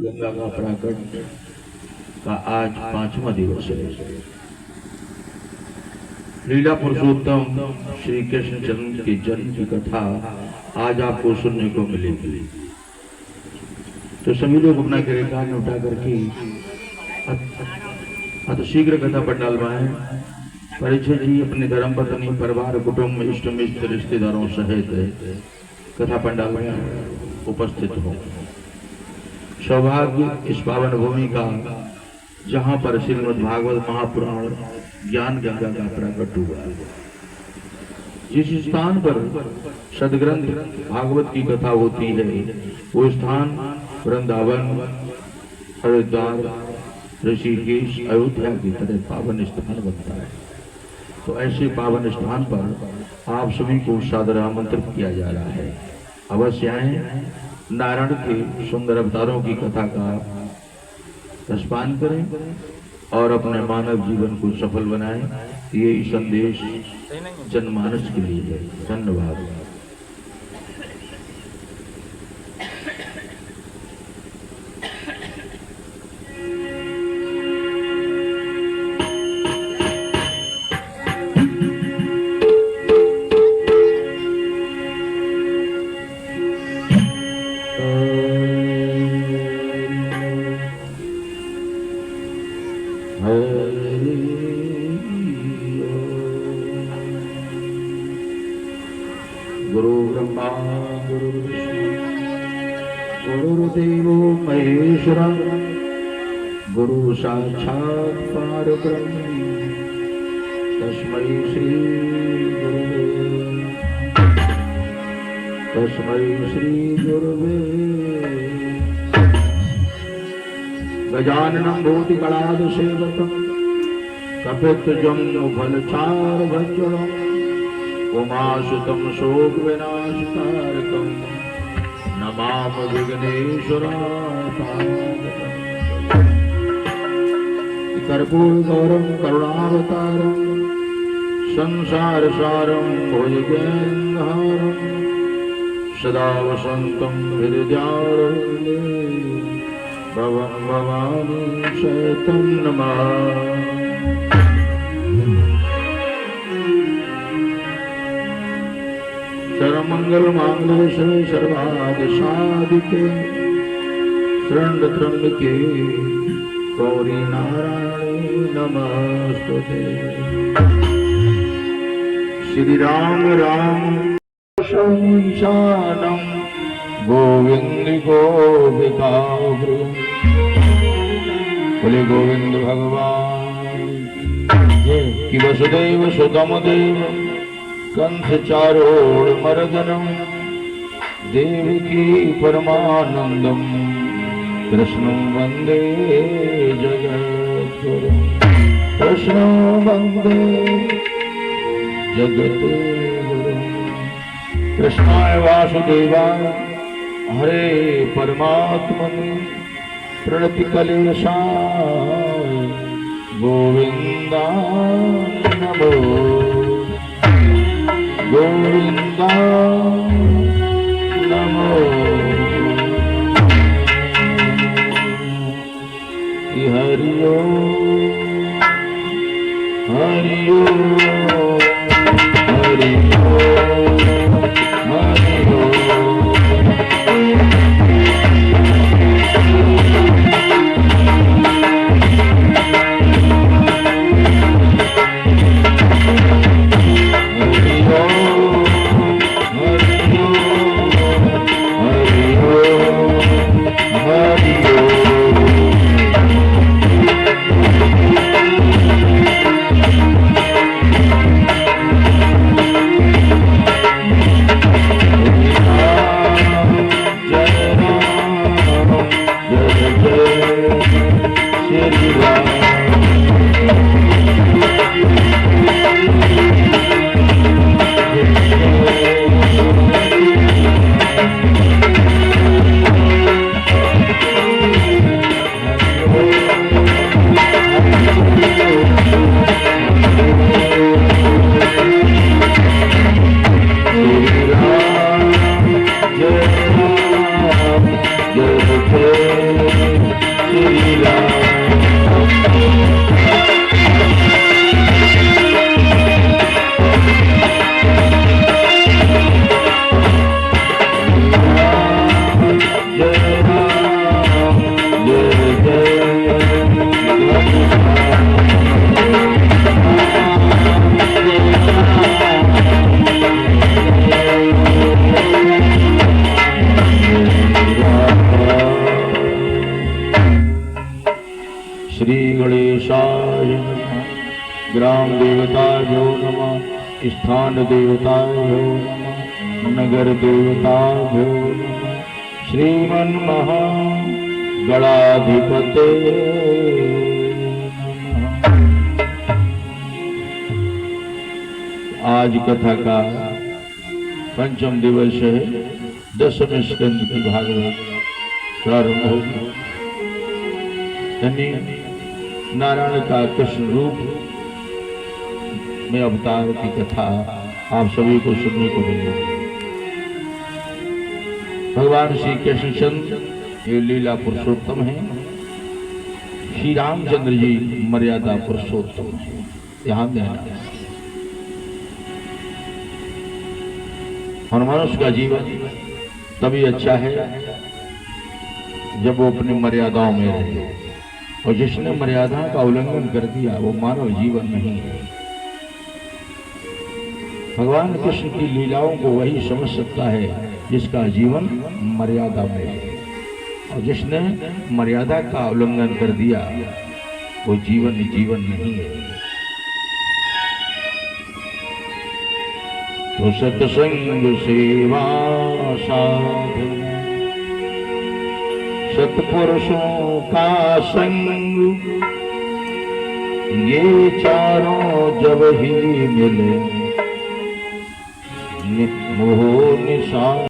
गंगा का प्राकट का आज 5वां दिवस है। लीला पुरुषोत्तम श्री कृष्ण चंद्र के जन्म की कथा आज आपको सुनने को मिलेगी। तो सभी लोग अपना गिरकान उठा करके अत शीघ्र कथा पंडाल में आए। परीक्षित जी अपने धर्म पत्नी परिवार कुटुंब इष्ट मित्र रिश्तेदारों सहित कथा पंडाल में उपस्थित हो। सौभाग्य इस पावन भूमि का जहां पर श्रीमद् भागवत महापुराण ज्ञान गंगा का प्रकट हुआ। जिस स्थान पर सदग्रंथ भागवत की कथा होती है वो स्थान वृंदावन, हरिद्वार, ऋषिकेश, अयोध्या की तरह पावन स्थान बनता है। तो ऐसे पावन स्थान पर आप सभी को सादर आमंत्रित किया जा रहा है। अवश्य आए, नारायण के सुंदर अवतारों की कथा का रसपान करें और अपने मानव जीवन को सफल बनाएं। ये संदेश जनमानस के लिए है। धन्यवाद। गुरु ब्रह्मा गुरु विष्णु गुरुदेवो महेश्वरा गुरु साक्षात् परब्रह्म तस्मै श्री गुरुवे गजाननं भूतिकलाद सेवकं कपित्थजम्बो फलचारभक्षणं उमासुतं शोक विनाशकारकं नमामि विघ्नेश्वरापादकं कर्पूरगौरं करुणावतारं संसारसारं भुजगेन्द्रहारं सदा वसन्तं हृदयारविन्दे भवं भवानी शतं नमामि। सर्वमंगल मांगल्ये शिवे सर्वार्थ साधिके शरण्यत्र्यंबके गौरी नारायणी नमस्तुते। श्री राम राम शंशानं गोविंद गोपिका बोले गोविंद भगवान की। वसुदेव सुतम देव कंस चारोड़ मर्दनम देवकी परमानंदम कृष्णं वंदे जगद्गुरुं कृष्णं वंदे जगद्गुरुं। कृष्णाय वासुदेवाय हरे परमात्मने प्रणतिकलेशाय गोविन्दाय नमो गोविंदा नमो। हरि ओम हरि ओम हरि ओम हरि ओम। ग्राम देवताभ्यो नमः, स्थान देवताभ्यो नमः, नगर देवताभ्यो नमः, श्रीमन् महागणाधिपते नमः। आज कथा का पंचम दिवस है, 10वें स्कंद की भागवत प्रारंभ होगी। नारायण का कृष्ण रूप में अवतार की कथा आप सभी को सुनने को मिलेगी। भगवान श्री कृष्णचंद्र ये लीला पुरुषोत्तम है, श्री रामचंद्र जी मर्यादा पुरुषोत्तम है। ध्यान देना, और मनुष्य का जीवन तभी अच्छा है जब वो अपनी मर्यादाओं में रहे, और जिसने मर्यादा का उल्लंघन कर दिया वो मानव जीवन नहीं है। भगवान कृष्ण की लीलाओं को वही समझ सकता है जिसका जीवन मर्यादा में है, और जिसने मर्यादा का उल्लंघन कर दिया वो जीवन नहीं है। तो सत्संग सेवा साधना, सत्पुरुषों का संग, ये चारों जब ही मिले मोह निशान।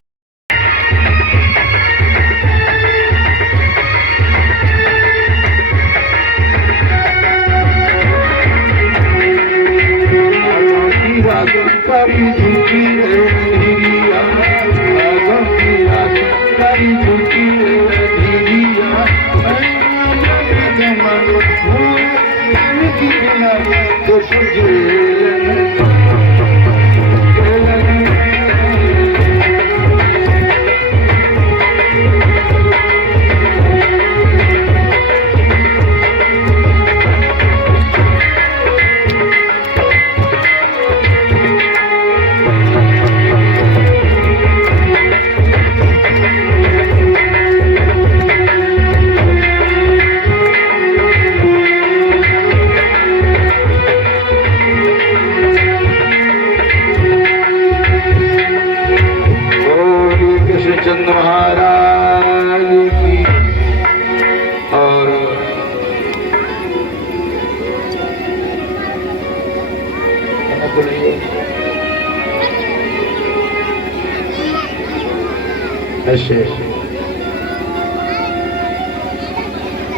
ऐसे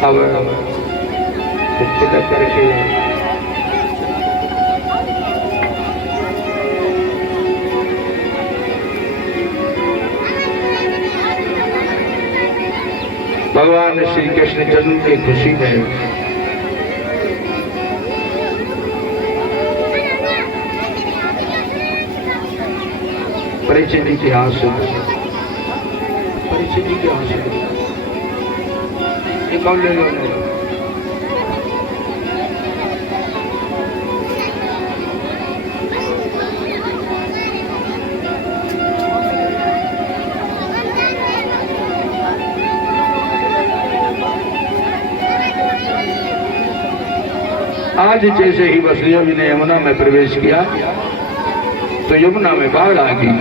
अब तिलक करके भगवान श्री कृष्ण जन्म की खुशी में परिचय जी की आस कौन ले लो? आज जैसे ही वसुदेव जी ने यमुना में प्रवेश किया तो यमुना में बाढ़ आ गई।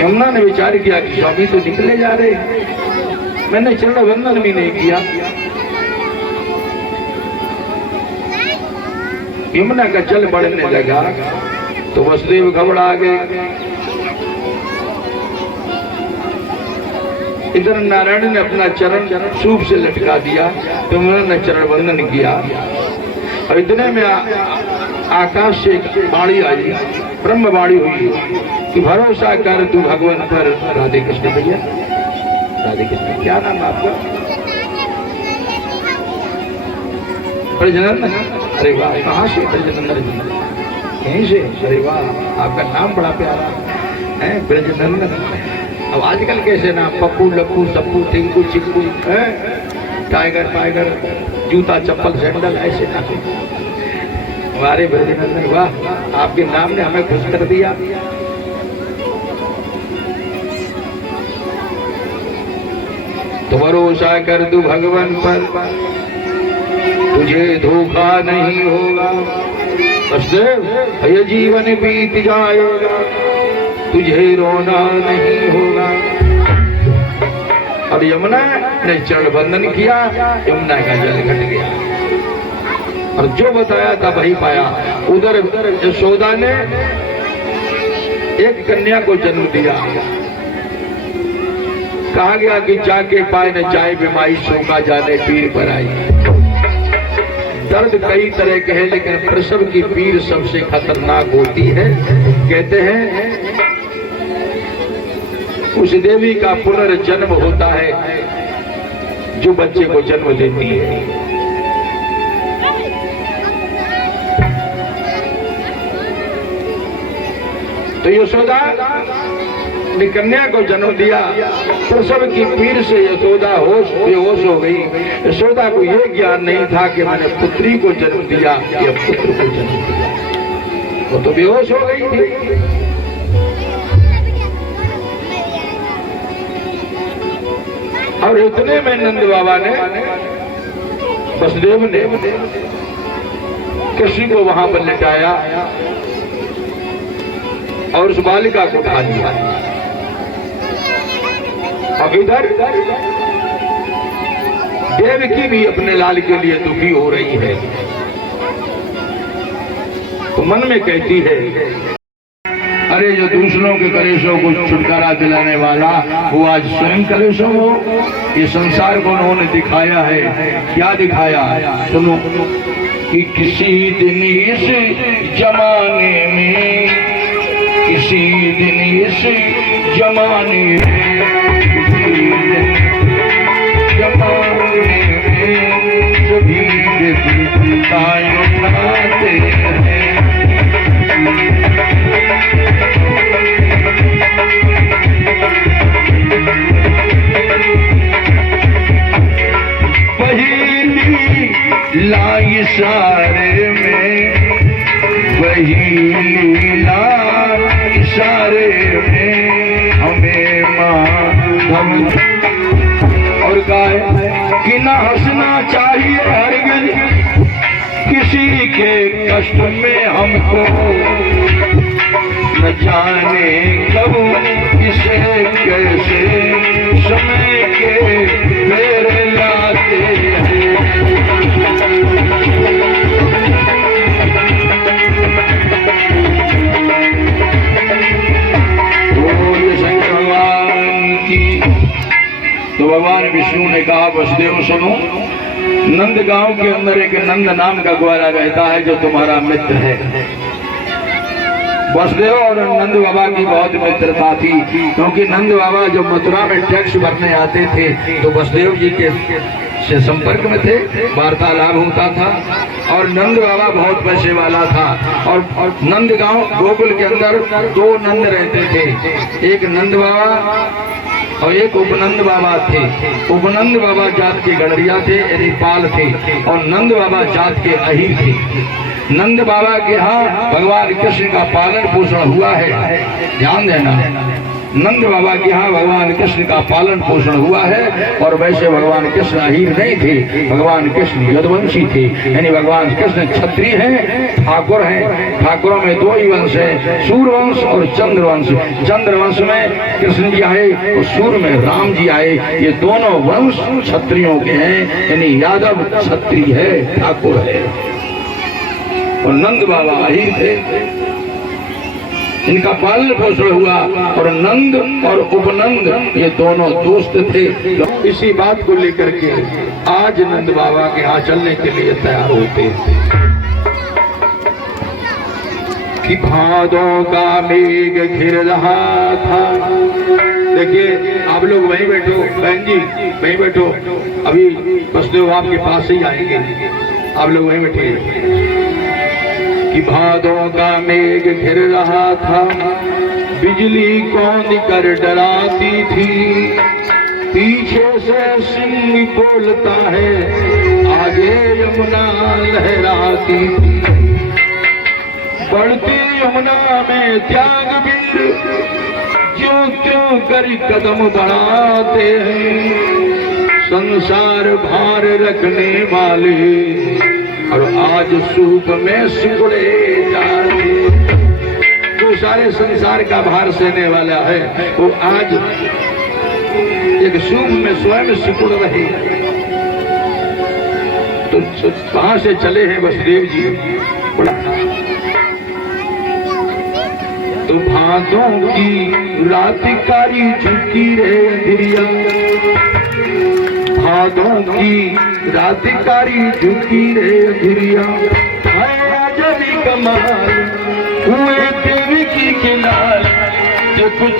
यमुना ने विचार किया कि स्वामी तो निकले जा रहे, मैंने चरण वंदन भी नहीं किया। यमुना का जल बढ़ने लगा तो वसुदेव घबरा गए। इधर नारायण ने अपना चरण सूप से लटका दिया तो उन्होंने चरण वंदन किया, और इतने में आकाश से बाणी आई, ब्रह्म बाणी हुई कि भरोसा कर तू भगवान पर। राधे कृष्ण भैया, राधे कृष्ण, क्या नाम आपका? ब्रजनंदन। अरे वाह, कहाँ से ब्रजनंदन जी? यहीं से? अरे वाह, आपका नाम बड़ा प्यारा है, ब्रजनंदन। अब आजकल कैसे नाम, पप्पू, लप्पू, सप्पू, टिंकू, चिक्कू, टाइगर, टाइगर, जूता, चप्पल, सैंडल, ऐसे नाम। हमारे ब्रजनंदन, वाह, आपके नाम ने हमें खुश कर दिया। तो भरोसा कर तू भगवान पर, तुझे धोखा नहीं होगा। वसुदेव ये जीवन बीत जाएगा, तुझे रोना नहीं होगा। और यमुना ने चरण बंधन किया, यमुना का जल घट गया और जो बताया था वही पाया। उधर यशोदा ने एक कन्या को जन्म दिया। कहा गया कि जाके पाए न जाए बीमारी, शोका जाने पीर पर आई। दर्द कई तरह के हैं, लेकिन प्रसव की पीर सबसे खतरनाक होती है। कहते हैं उस देवी का पुनर्जन्म होता है जो बच्चे को जन्म देती है। तो यशोदा ने कन्या को जन्म दिया। प्रसव की पीड़ से यशोदा बेहोश हो गई। यशोदा को यह ज्ञान नहीं था कि मैंने पुत्री को जन्म दिया या पुत्र को जन्म दिया। वो तो बेहोश हो गई थी। और इतने में नंद बाबा ने, वसुदेव ने कृष्ण को वहां पर लिटाया और उस बालिका को उठा लिया। अब इधर देवकी भी अपने लाल के लिए दुखी हो रही है, तो मन में कहती है अरे जो दूसरों के कलेशों को छुटकारा दिलाने वाला वो आज स्वयं कलेशों हो। ये संसार को उन्होंने दिखाया है। क्या दिखाया? सुनो कि किसी दिन इस जमाने में, किसी दिन इस जमाने में, जमाने में सभी उठाते हैं। लीला इशारे में, वही लीला इशारे में हमें माधव। और गाय कि न हंसना चाहिए हरगिज किसी के कष्ट में हमको, न जाने कब किसे कैसे समय के फेरे लाते हैं। तो भगवान विष्णु ने कहा वसुदेव सुनो, नंद गांव के अंदर एक नंद नाम का ग्वाला रहता है जो तुम्हारा मित्र है। वसुदेव और नंद बाबा की बहुत मित्रता थी, क्योंकि नंद बाबा जब मथुरा में टैक्स भरने आते थे तो वसुदेव जी के से संपर्क में थे, वार्तालाप होता था। और नंद बाबा बहुत पैसे वाला था। और नंद गांव गोकुल के अंदर दो नंद रहते थे, एक नंद बाबा और एक उपनंद बाबा थे। उपनंद बाबा जात के गणरिया थे, यानी पाल थे, और नंद बाबा जात के अहीर थे। नंद बाबा के यहाँ भगवान कृष्ण का पालन पोषण हुआ है, ध्यान देना। नंद बाबा के यहाँ भगवान कृष्ण का पालन पोषण हुआ है। और वैसे भगवान कृष्ण अहीर नहीं थे, भगवान कृष्ण यदुवंशी थे, यानी भगवान कृष्ण क्षत्रिय हैं, ठाकुर हैं। ठाकुरों में दो ही वंश है, सूर्यवंश और चंद्रवंश। चंद्रवंश में कृष्ण जी आए और सूर्य में राम जी आए। ये दोनों वंश क्षत्रियों के हैं, यानी यादव क्षत्रिय है, ठाकुर है। और नंद बाबा अहीर थे, इनका पालन पोषण हुआ। और नंद और उपनंद ये दोनों दोस्त थे। इसी बात को लेकर के आज नंद बाबा के यहाँ चलने के लिए तैयार होते थे। कि भादों का मेघ घिर रहा था। देखिए आप लोग वहीं बैठो, बहन जी वहीं बैठो, अभी वसुदेव आपके पास ही आएंगे, आप लोग वहीं बैठिए। कि भादों का मेघ घिर रहा था, बिजली कौन कर डराती थी। पीछे से सिंह बोलता है, आगे यमुना लहराती थी। बढ़ती यमुना में त्यागवीर क्यों क्यों कर कदम बढ़ाते हैं। संसार भार रखने वाले और आज सूप में सिकुड़े जाते। जो सारे संसार का भार सहने वाला है वो आज एक सूप में स्वयं सिकुड़ रहे। तो कहां से चले हैं वसुदेव जी? तो भादों की रातिकारी झुकी रे अंधिरिया, भादों की रातिकारी झुकी रे अंधिरिया, जनी कमाल हुए देवी की खिलाल जो कुछ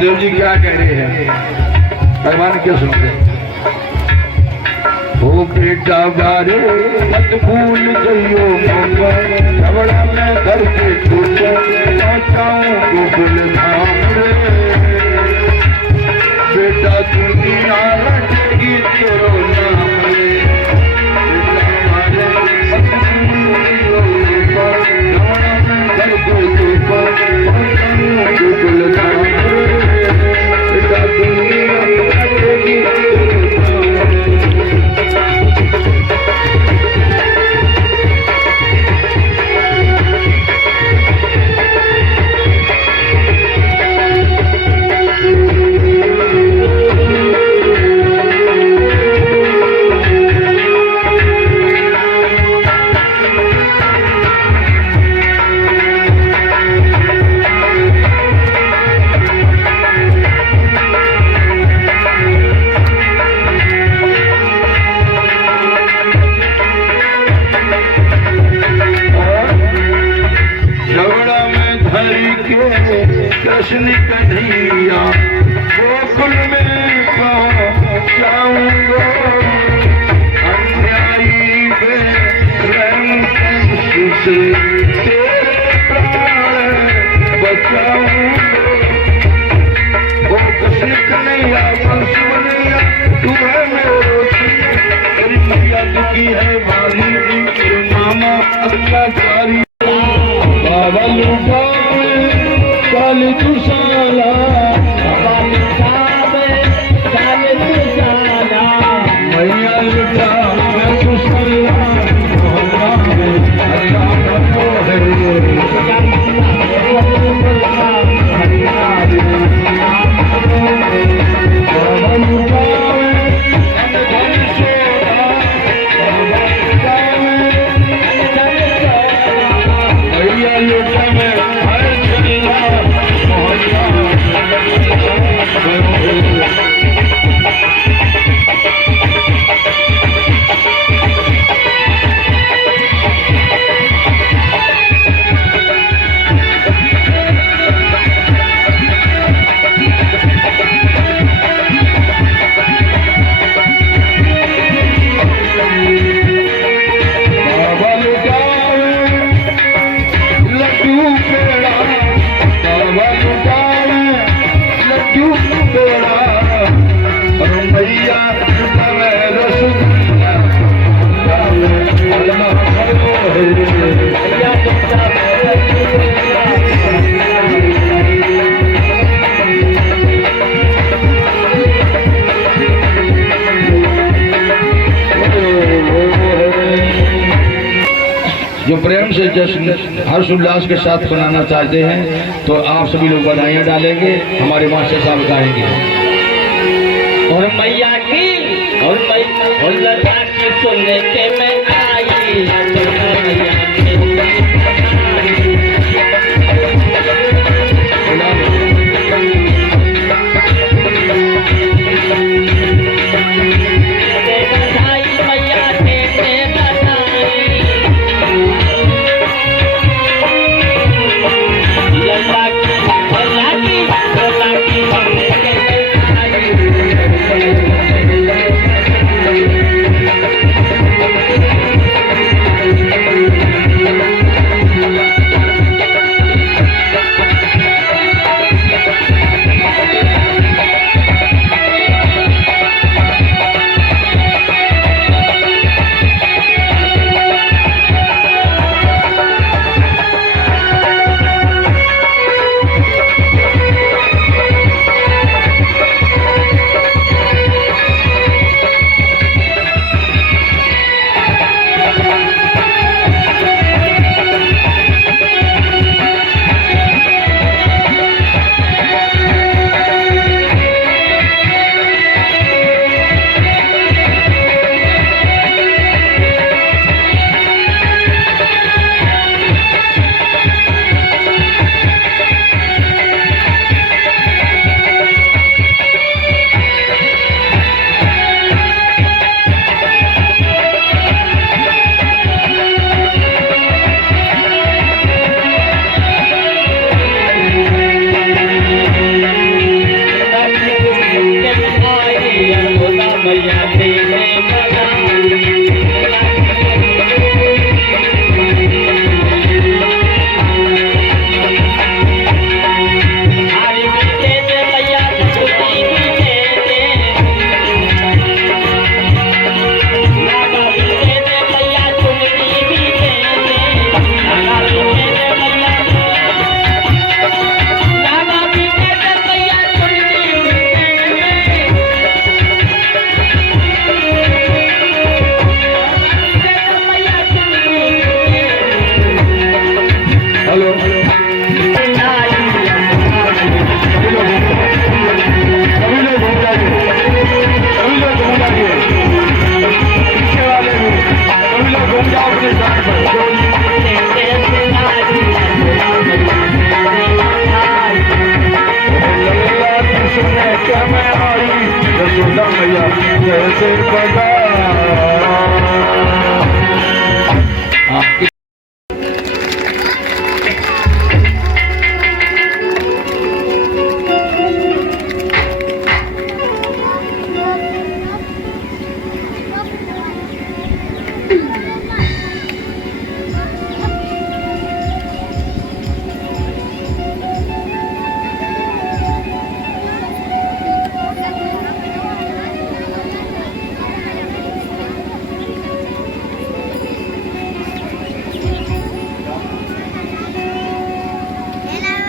देव जी क्या कह रहे हैं? भगवान क्या सुनते? ओ बेटा बारे मत भूल जइयो मौका, झगड़ा में घर के छूट पहुंचाऊं गोकुल धाम रे। बेटा दुनिया रटेगी तेरो नाम रे। बेटा बारे मत भूल जइयो मौका, झगड़ा में घर के छूट पहुंचाऊं गोकुल धाम रे। कृष्ण कन्हैया गोकुल में पहुंचाऊंगा, अन्यायी से तेरे प्राण बचाऊंगा। वो कृष्ण कन्हैया बंसुमैया तू है मेरे, तेरी मैया दुखी है मारी मामा अत्याचारी। बाबा लूटा चाल तू साला, चाल तू साला, मैया लुटा तू साला, जो प्रेम से जश्न हर्ष उल्लास के साथ मनाना चाहते हैं तो आप सभी लोग बधाइयाँ डालेंगे, हमारे मास्टर साहब गाएंगे। और मैया की और लता की सुनने के मैं आई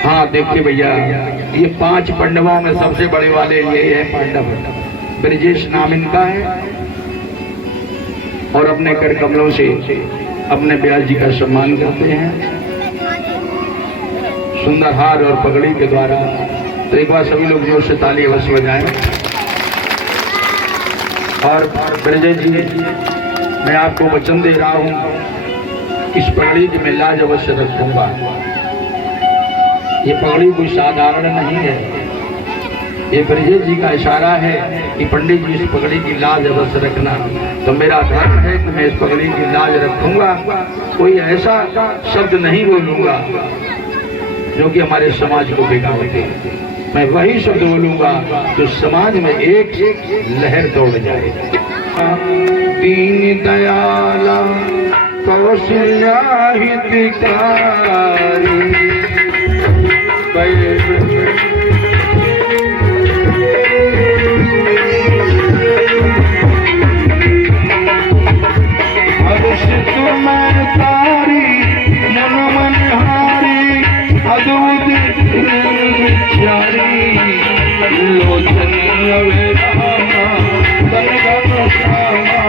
हाँ देखिए भैया, ये 5 पांडवों में सबसे बड़े वाले ये है पांडव। ब्रजेश नाम इनका है और अपने कर कमलों से अपने ब्यास जी का सम्मान करते हैं सुंदर हार और पगड़ी के द्वारा। तो एक बार सभी लोग जोर से ताली अवश्य बजाएं। और ब्रजेश जी, मैं आपको वचन दे रहा हूं, इस पगड़ी की मैं लाज अवश्य रखूंगा। ये पगड़ी कोई साधारण नहीं है, ये ब्रजेश जी का इशारा है कि पंडित जी इस पगड़ी की लाज अवश्य रखना। तो मेरा धर्म है कि मैं इस पगड़ी की लाज रखूंगा, कोई ऐसा शब्द नहीं बोलूंगा जो कि हमारे समाज को बिगाड़ दे। मैं वही शब्द बोलूंगा जो समाज में एक लहर दौड़ जाए। दीन दयाला कौशल्या हितकारी अदृष्ट मैं तारी मन मनहारी अद्भुत विचारी लोचन अवेरामा तन गम श्यामा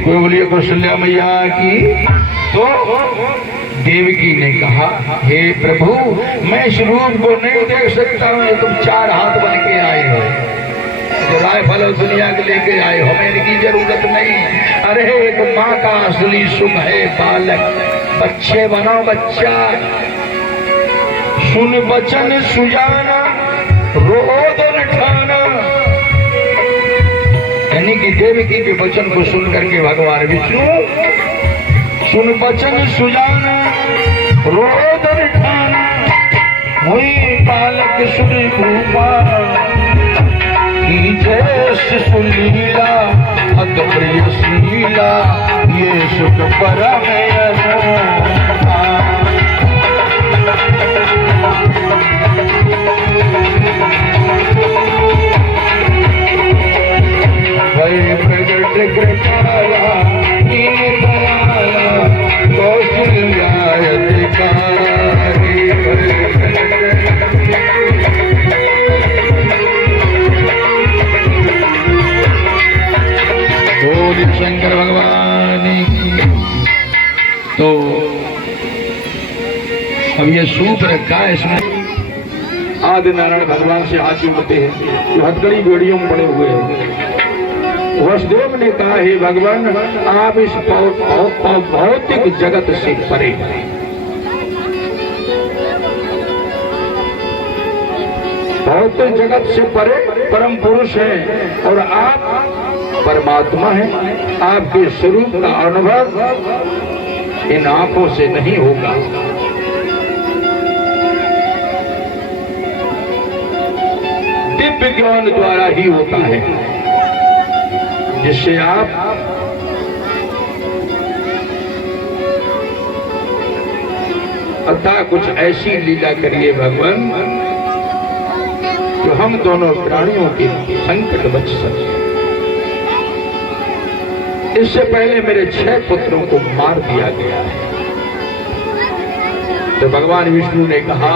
ये बोलिए कौशल्या मैया की। तो देवकी ने कहा, हे प्रभु, मैं इस रूप को नहीं देख सकता हूँ, तुम 4 हाथ बन के आए हो, जो रायफल और दुनिया के लेके आए हो, हमें इनकी जरूरत नहीं। अरे एक माँ का असली सुख है बालक, बच्चे बनाओ बच्चा, सुन बचन सुजाना रोद ठाना। यानी कि देवकी के वचन को सुन करके भगवान विष्णु सुन बचन सुजाना रोदन ठाना हुई पालक सुन भूपा की जय सुलीला अत प्रिय शीला ये सुख परम प्रगट कृपाला शंकर भगवान की। तो अब ये सूप रखा है, इसमें आदि नारायण भगवान से हाथी होते हैं जो हथकड़ी बेड़ियों में बड़े हुए हैं। वसुदेव ने कहा, हे भगवान, आप इस भौतिक जगत से परे, भौतिक जगत से परे परम पुरुष हैं और आप परमात्मा हैं। आपके स्वरूप का अनुभव इन आंखों से नहीं होगा। दिव्य ज्ञान द्वारा ही होता है, जिससे आप अतः कुछ ऐसी लीला करिए भगवान जो हम दोनों प्राणियों के संकट बच सके। इससे पहले मेरे 6 पुत्रों को मार दिया गया है। तो भगवान विष्णु ने कहा,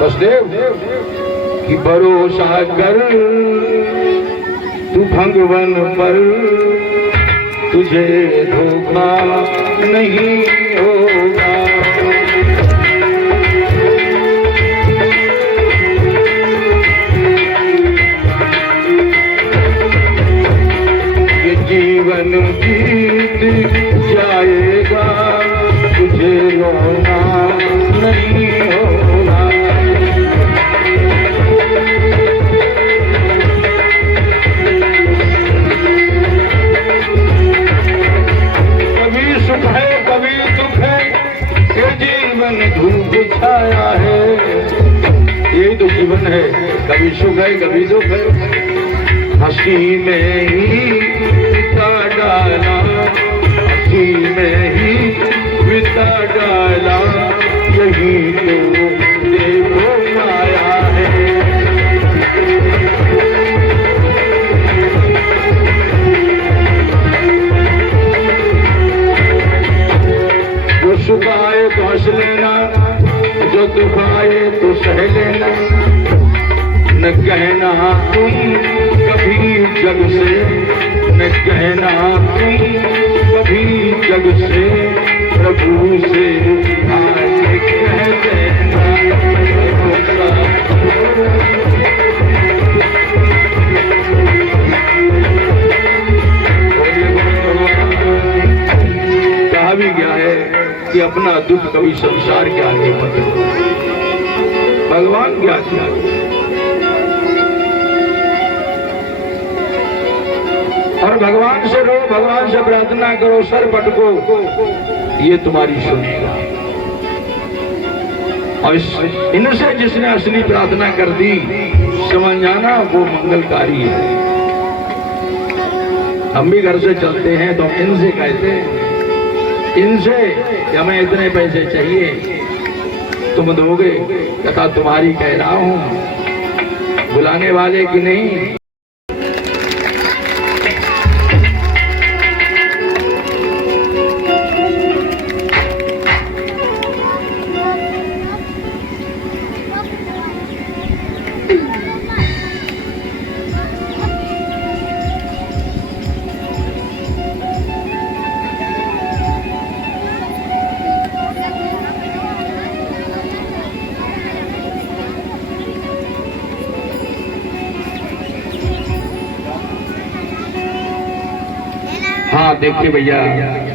वसुदेव कि भरोसा कर तू भगवान पर, तुझे धोखा नहीं होगा। ये जीवन जीत जाएगा, तुझे रोना नहीं होगा। कभी दुख है, ये जीवन धूप छाया है। यही तो जीवन है, कभी सुख है कभी दुख है। हंसी में ही बिता डाला, हंसी में ही बिता डाला, यही तो देखो आया है। दुख आए तो हंस लेना, जो दुख आए तो सह लेना। न कहना तुम कभी जग से, न कहना तुम कभी जग से, प्रभु से आके कह देना। कहा भी गया है कि अपना दुख कभी संसार के आगे मत रो, भगवान क्या क्या। और भगवान से रो, भगवान से प्रार्थना करो, सर पटको, ये तुम्हारी सुनेगा। और इनसे जिसने असली प्रार्थना कर दी, समझ जाना वो मंगलकारी है। हम भी घर से चलते हैं तो हम इनसे कहते हैं, इनसे कि हमें इतने पैसे चाहिए, तुम दोगे? कहता तुम्हारी कह रहा हूं, बुलाने वाले की नहीं। हाँ देखिए भैया,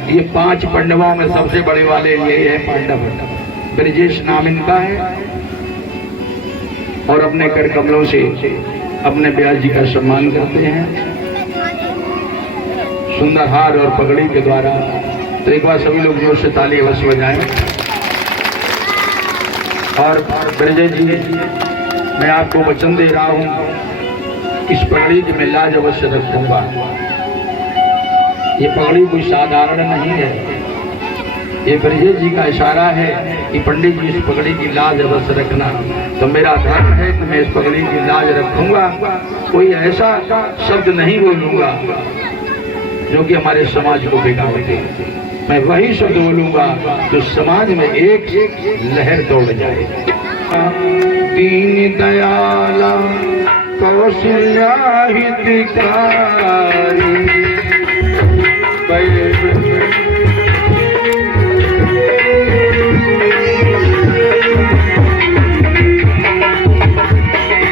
ये 5 पांडवों में सबसे बड़े वाले ये है पांडव। ब्रजेश नाम इनका है और अपने कर कमलों से अपने ब्यास जी का सम्मान करते हैं सुंदर हार और पगड़ी के द्वारा। तो एक बार सभी लोग जोर से ताली अवश्य बजाएं। और ब्रजेश जी, मैं आपको वचन दे रहा हूं, इस पगड़ी की मैं लाज अवश्य रखूंगा। ये पगड़ी कोई साधारण नहीं है, ये ब्रजेश जी का इशारा है कि पंडित जी इस पगड़ी की लाज अवश्य रखना। तो मेरा धर्म है कि मैं इस पगड़ी की लाज रखूंगा, कोई ऐसा शब्द नहीं बोलूंगा जो कि हमारे समाज को बिगाड़ दे। मैं वही शब्द बोलूंगा जो समाज में एक लहर दौड़ जाए। दीन दयाला कौशल्या हितकारी,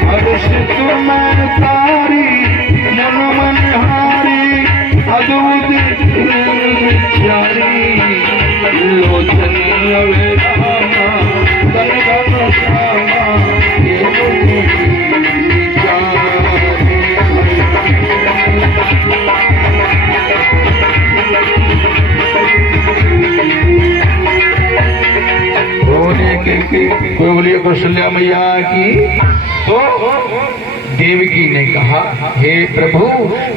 हर्षित मन तारी मन मनहारी, अद्भुत विचारी, लोचनी अवेरामा तन घन श्यामा, बोलिए कौशल्या मैया की। तो देवकी ने कहा, हे प्रभु,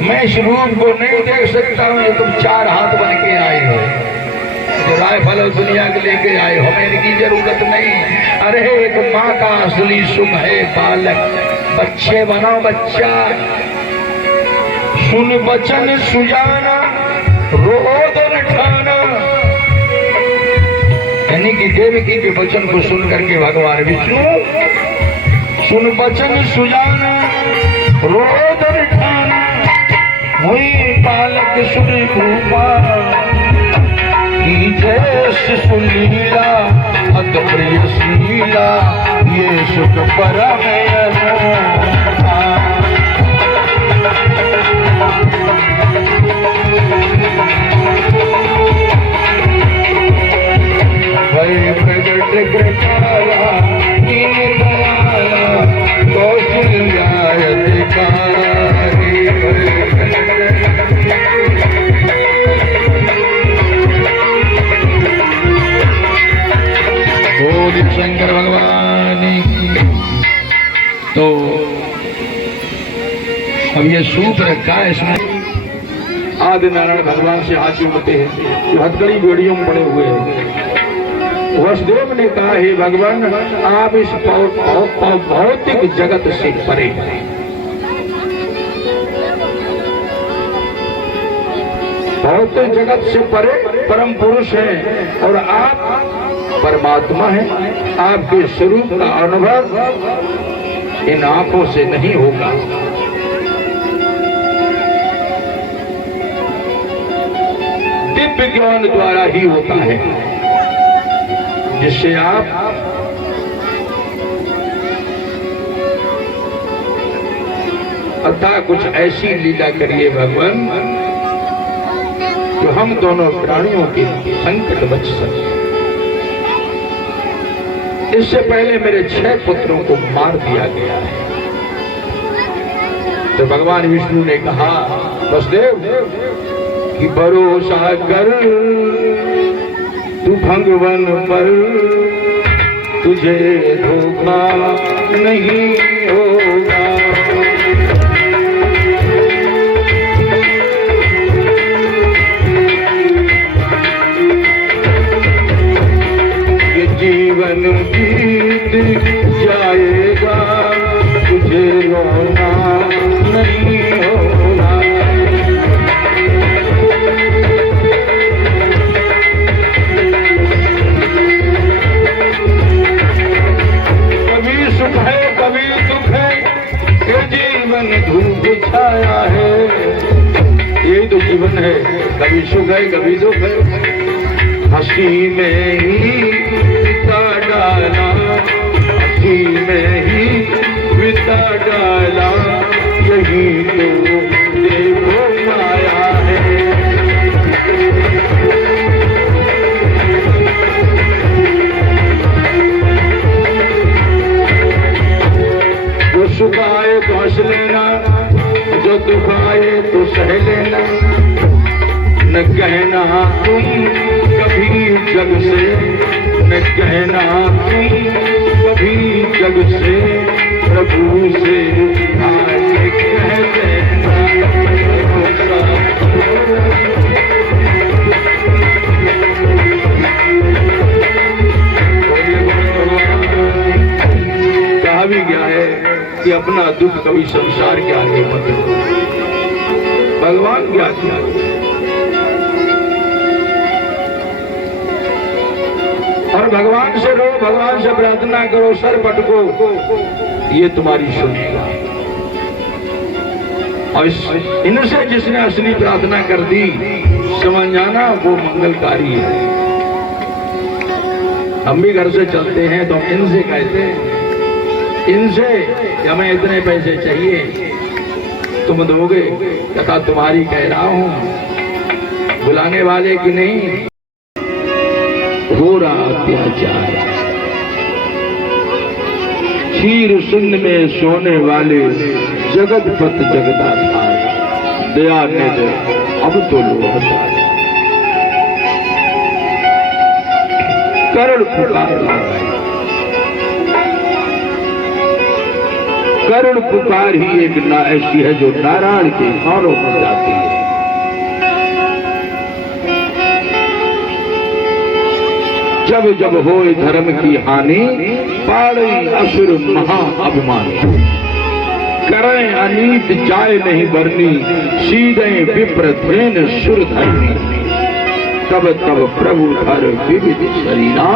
मैं इस रूप को नहीं देख सकता हूँ, तुम 4 हाथ बन के आए हो, जो रायफल और दुनिया के लेके आए हो, हमें इनकी जरूरत नहीं। अरे एक माँ का असली सुख है बालक, बच्चे बनाओ बच्चा। सुन बचन सुजाना रोदन ठाना, यानी कि देवकी के वचन को सुन करके भगवान विष्णु सुन बचन सुजाना रोदन ठाना, हुई पालक सुन भूपा की जय शिशुलीला, अत प्रिय शीला ये सुख परम शंकर भगवान की। तो अब ये सूत्र रखा है इसमें, आदि नारायण भगवान से हाथ जोड़ते हैं जो हथकड़ी बेड़ियों में पड़े हुए हैं। वसुदेव ने कहा, हे भगवान, आप इस भौतिक जगत से परे हैं। भौतिक जगत से परे परम पुरुष हैं और आप परमात्मा हैं। आपके स्वरूप का अनुभव इन आंखों से नहीं होगा। दिव्य ज्ञान द्वारा ही होता है, जिससे आप अतः कुछ ऐसी लीला करिए भगवान जो हम दोनों प्राणियों के संकट बच सके। इससे पहले मेरे 6 पुत्रों को मार दिया गया है। तो भगवान विष्णु ने कहा वसुदेव कि भरोसा कर तू भगवान पर, तुझे धोखा नहीं होगा। जीवन बीत जाएगा, तुझे रोना नहीं होगा। कभी सुख है कभी दुख है, ये जीवन धूप छाया है। यही तो जीवन है, कभी सुख है कभी दुख है। हंसी में ही बिता डाला, हंसी में ही बिता डाला, यही तो देखो माया है। जो सुख आए तो हंस लेना, जो दुख आए तो सह लेना। न कहना तुम कभी जग से, न कहना तुम कभी जग से, प्रभु से आके कह देना। कहा भी गया है कि अपना दुख कभी संसार के आगे मत लो, भगवान क्या किया। और भगवान से रो, भगवान से प्रार्थना करो, सर पटको, ये तुम्हारी सुनेगा। और इनसे जिसने असली प्रार्थना कर दी, समझ जाना वो मंगलकारी है। हम भी घर से चलते हैं तो हम इनसे कहते हैं, इनसे हमें इतने पैसे चाहिए, तुम दोगे? तथा तुम्हारी कह रहा हूं, बुलाने वाले की नहीं, हो रहा अत्याचार। क्षीर सिंध में सोने वाले जगतपत जगदाधार, दया निधि अब तो लोहता। करुण पुकार लगाई, करुण पुकार ही एक ऐसी है जो नारायण के कानों में जाती है। जब जब होए धर्म की हानि, पाड़े असुर महा अभिमानी। करें अनीत जाए नहीं बरनी, सीधे विप्र धेन सुर धरनी। तब तब प्रभु हर विविध शरीरा,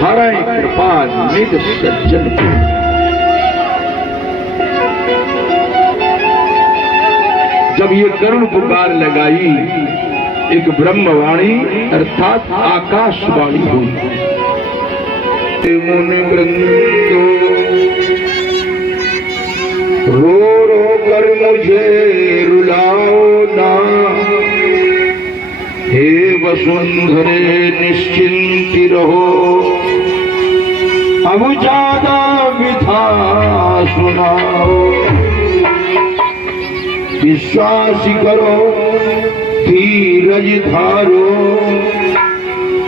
हरें कृपा निध सज्जन को। जब ये करुण पुकार लगाई, एक ब्रह्मवाणी अर्थात आकाशवाणी हुई। मुनि वृंदो रो रो कर मुझे रुलाओ ना, हे वसुंधरे निश्चिंती रहो, अब ज्यादा विधा सुनाओ। विश्वास करो धीरज धारो,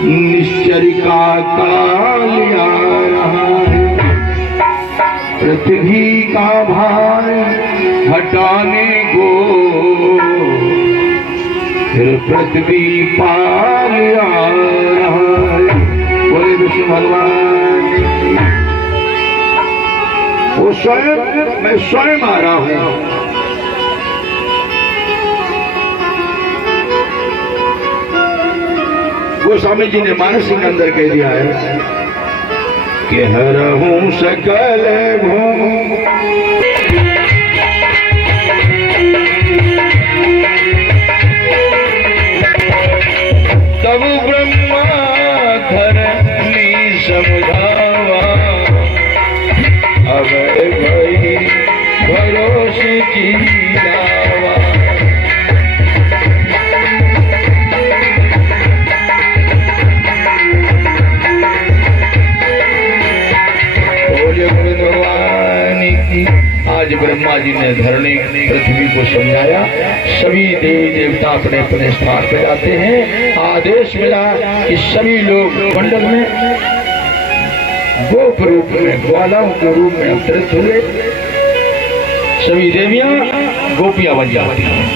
निश्चर का काल आ रहा है। पृथ्वी का भार हटाने को फिर पृथ्वी पार आ रहा है। बोले विष्णु भगवान, वो स्वयं, मैं स्वयं आ रहा हूं। गोस्वामी जी ने मानसिक के अंदर कह दिया है कि हरहूं सकल भूम तब ब्रह्मा धरनी समझावा अब भाई भरोसे की दावा। आज ब्रह्मा जी ने धरणी पृथ्वी को समझाया। सभी देवी देवता अपने अपने स्थान पर जाते हैं। आदेश मिला कि सभी लोग मंडल में गोप रूप में ग्वालाओं के रूप में अवतरित हुए। सभी देवियां गोपियां बन जाती हैं।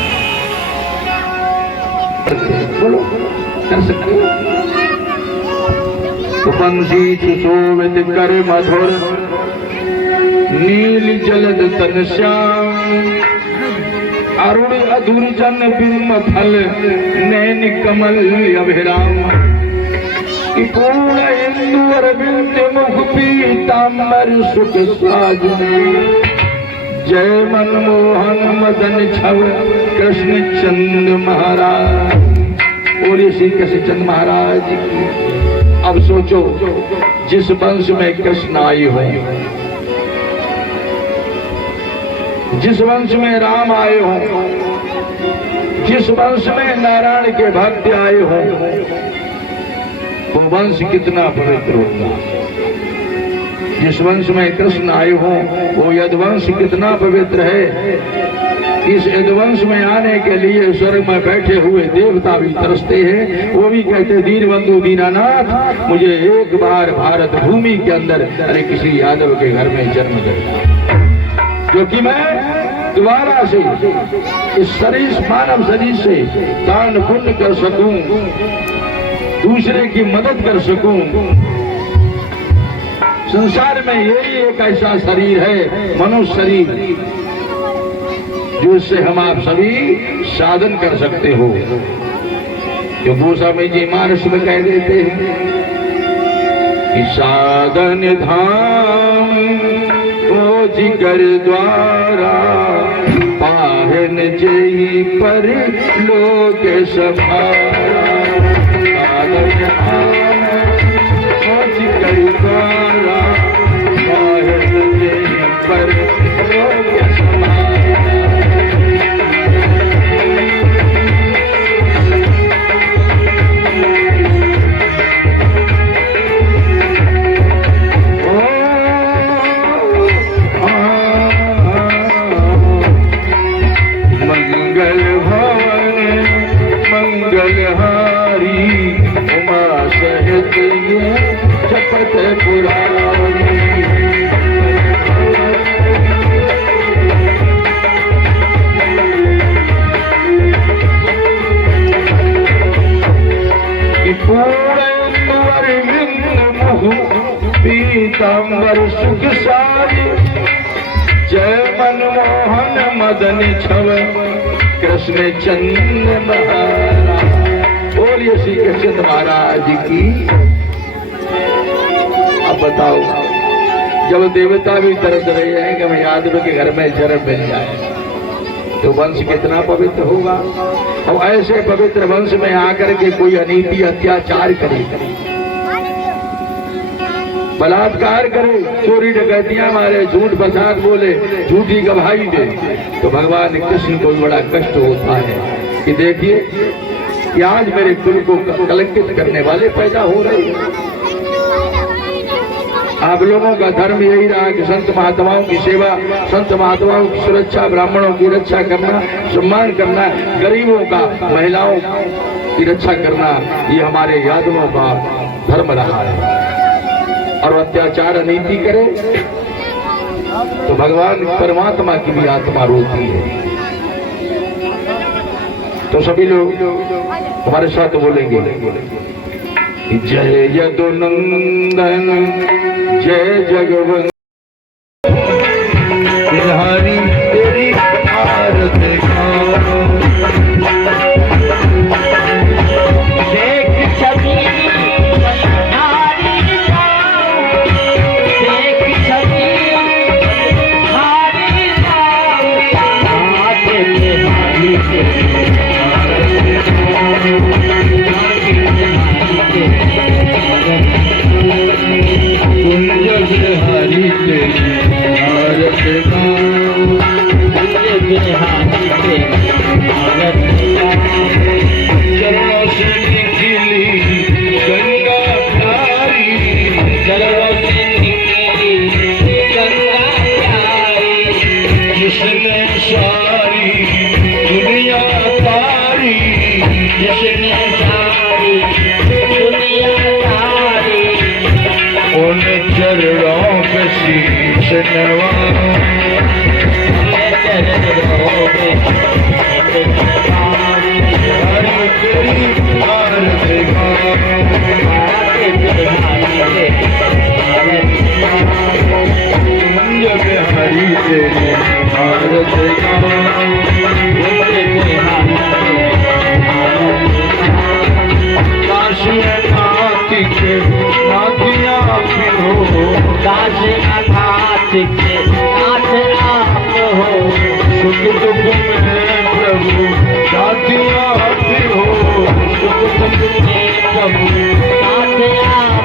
बोलो कर सकते हो। बंसी सुशोभित कर मधुर नील जलद तन श्याम अरुण अधुर जन बिंब फल नैन कमल अभिराम पूर्ण इंदु अरविंद मुख पीतांबर सुख साज जय मनमोहन मदन छव कृष्ण चंद्र महाराज। और श्री कृष्ण चंद्र महाराज की। अब सोचो जिस वंश में कृष्ण आए हो, जिस वंश में राम आए हो, जिस वंश में नारायण के भक्त आए हो, वो वंश कितना पवित्र होगा। जिस वंश में कृष्ण आए हो वो यदुवंश कितना पवित्र है। इस यदुवंश में आने के लिए स्वर्ग में बैठे हुए देवता भी तरसते हैं। वो भी कहते दीनबंधु दीनानाथ मुझे एक बार भारत भूमि के अंदर अरे किसी यादव के घर में जन्म दे, जो कि मैं दोबारा से इस शरीर मानव शरीर से दान पुण्य कर सकूं, दूसरे की मदद कर सकूं। संसार में यही एक ऐसा शरीर है मनुष्य शरीर जिससे हम आप सभी साधन कर सकते हो। जो गोस्वामी जी मानस में कह देते हैं कि साधन धाम ओ जिगर द्वारा पाहन जई पर लोक सभारा। साधन धाम ओ जिगर द्वारा पाहन जई पर लोक सभारा। पीतांबर सुख सारी जय मनमोहन मदन छव कृष्ण चंद्र महाराज। बोलिए श्री कृष्ण महाराज की। अब बताओ जब देवता भी तरस रहे हैं कि मैं यादव के घर में जन्म मिल जाए तो वंश कितना पवित्र होगा। और ऐसे पवित्र वंश में आकर के कोई अनीति अत्याचार करे, बलात्कार करे, चोरी डकैतियां मारे, झूठ प्रसाद बोले, झूठी गवाही दे, तो भगवान कृष्ण को बड़ा कष्ट होता है कि देखिए कि आज मेरे कुल को कलंकित करने वाले पैदा हो रहे हैं। आप लोगों का धर्म यही रहा कि संत महात्माओं की सेवा, संत महात्माओं की सुरक्षा, ब्राह्मणों की रक्षा करना, सम्मान करना, गरीबों का, महिलाओं की रक्षा करना, ये हमारे यादवों का धर्म रहा है। और अत्याचार अनीति करे तो भगवान परमात्मा की भी आत्मा रोती है। तो सभी लोग हमारे साथ बोलेंगे जय यदुनंदन जय जगवंत बिहारी तेरी आरती देख छवि उन चरणों पे शीश नवाऊं हरि तेरी आरती जब हरि तेरी आरती काशी नाती के नातिया भी हो काशी अघात के नाथ आप हो सुख दुख में प्रभु नातिया भी हो सुख दुख में प्रभु नाथ आप